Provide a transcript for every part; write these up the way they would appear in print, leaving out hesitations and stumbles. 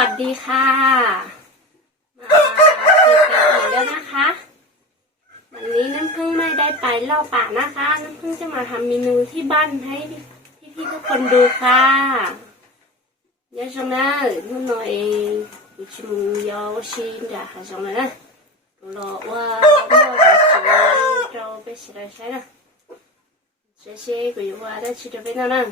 วัสดีค่ะมาเจอกันอีกแล้วนะคะวันนี้น้ำพึ่งไม่ได้ไปเล่าป่านะคะน้ำพึ่งจะมาทำเมนูที่บ้านให้พี่ทุกคนดูค่ะยาชงนะนู่นหน่อยชิมยาชิมจ้ะหาชงนะรอว่าเมื่อไหร่จะไปสิได้ใช่นะเช่ๆก็อยู่ว่าได้ชิจะไปนั่นนั่น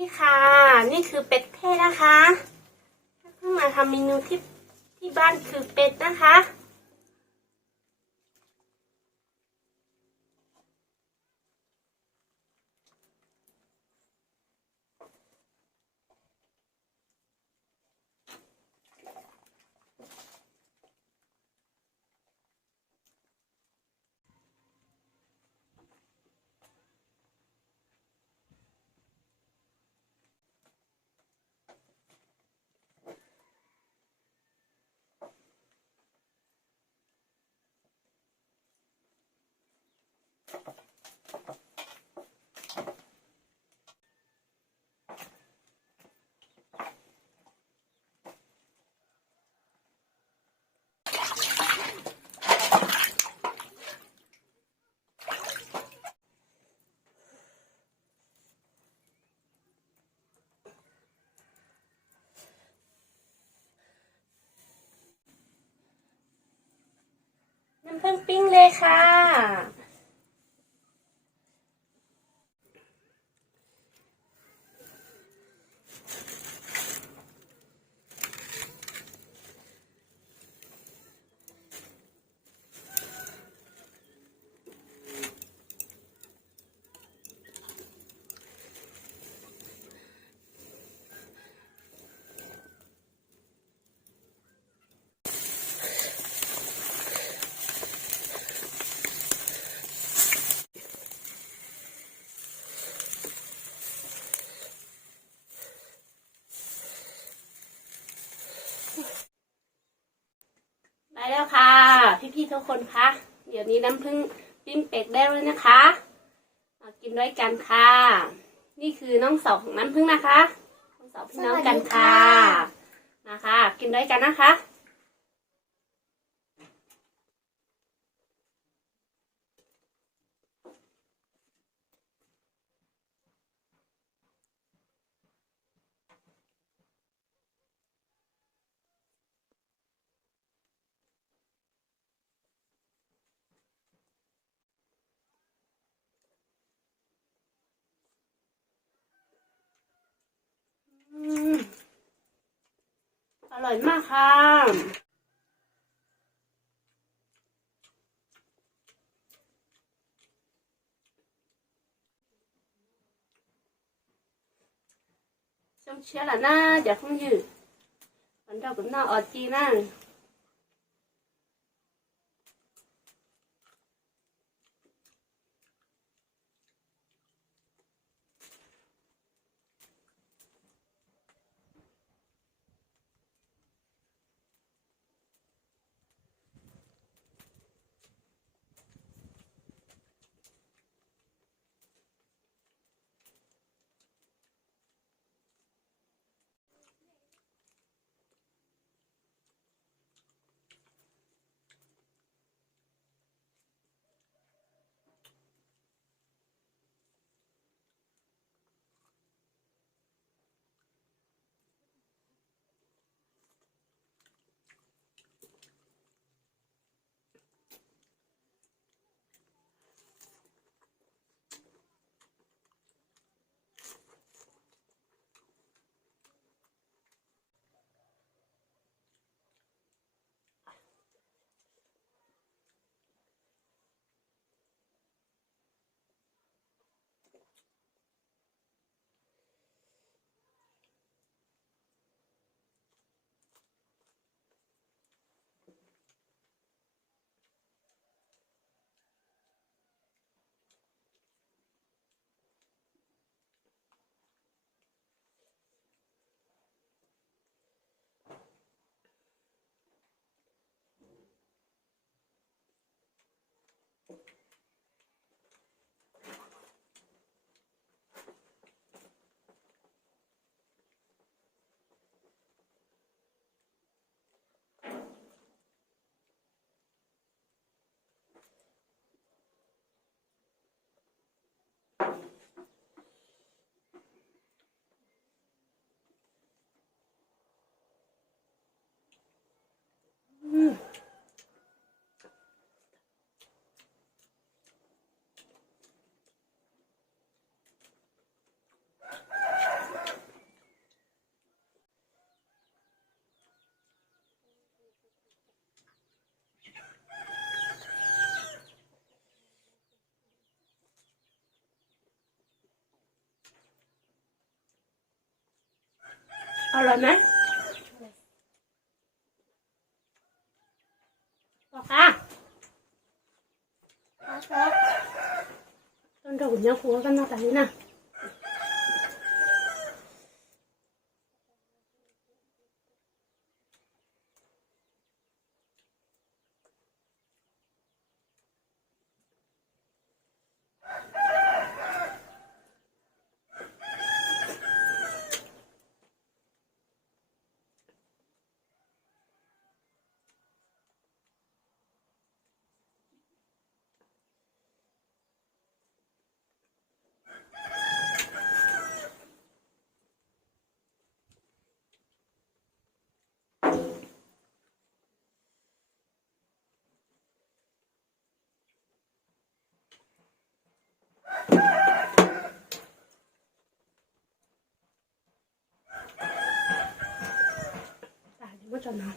นี่ค่ะนี่คือเป็ดเทศนะคะเพิ่งมาทำเมนูที่บ้านคือเป็ดนะคะน้ำผึ้งปิ้งเลยค่ะไปแล้วค่ะพี่ๆทุกคนคะเดี๋ยวนี้น้ำผึ้งปิ้งเป็ดได้แล้วนะคะมากินด้วยกันค่ะนี่คือน้องสาวของน้ำผึ้งนะคะน้องสาวพี่น้องกันค่ะมาค่ะกินด้วยกันนะคะอร่อยมากค่ะช่วงเช้าละนะอย่าเพิ่งยืดวันเรากับน้าออจีนะ อร่อยไหมบอกค่ะต้นดอกเนี้ยครัวกันมาแต่นี้นะตายว่าจะนอน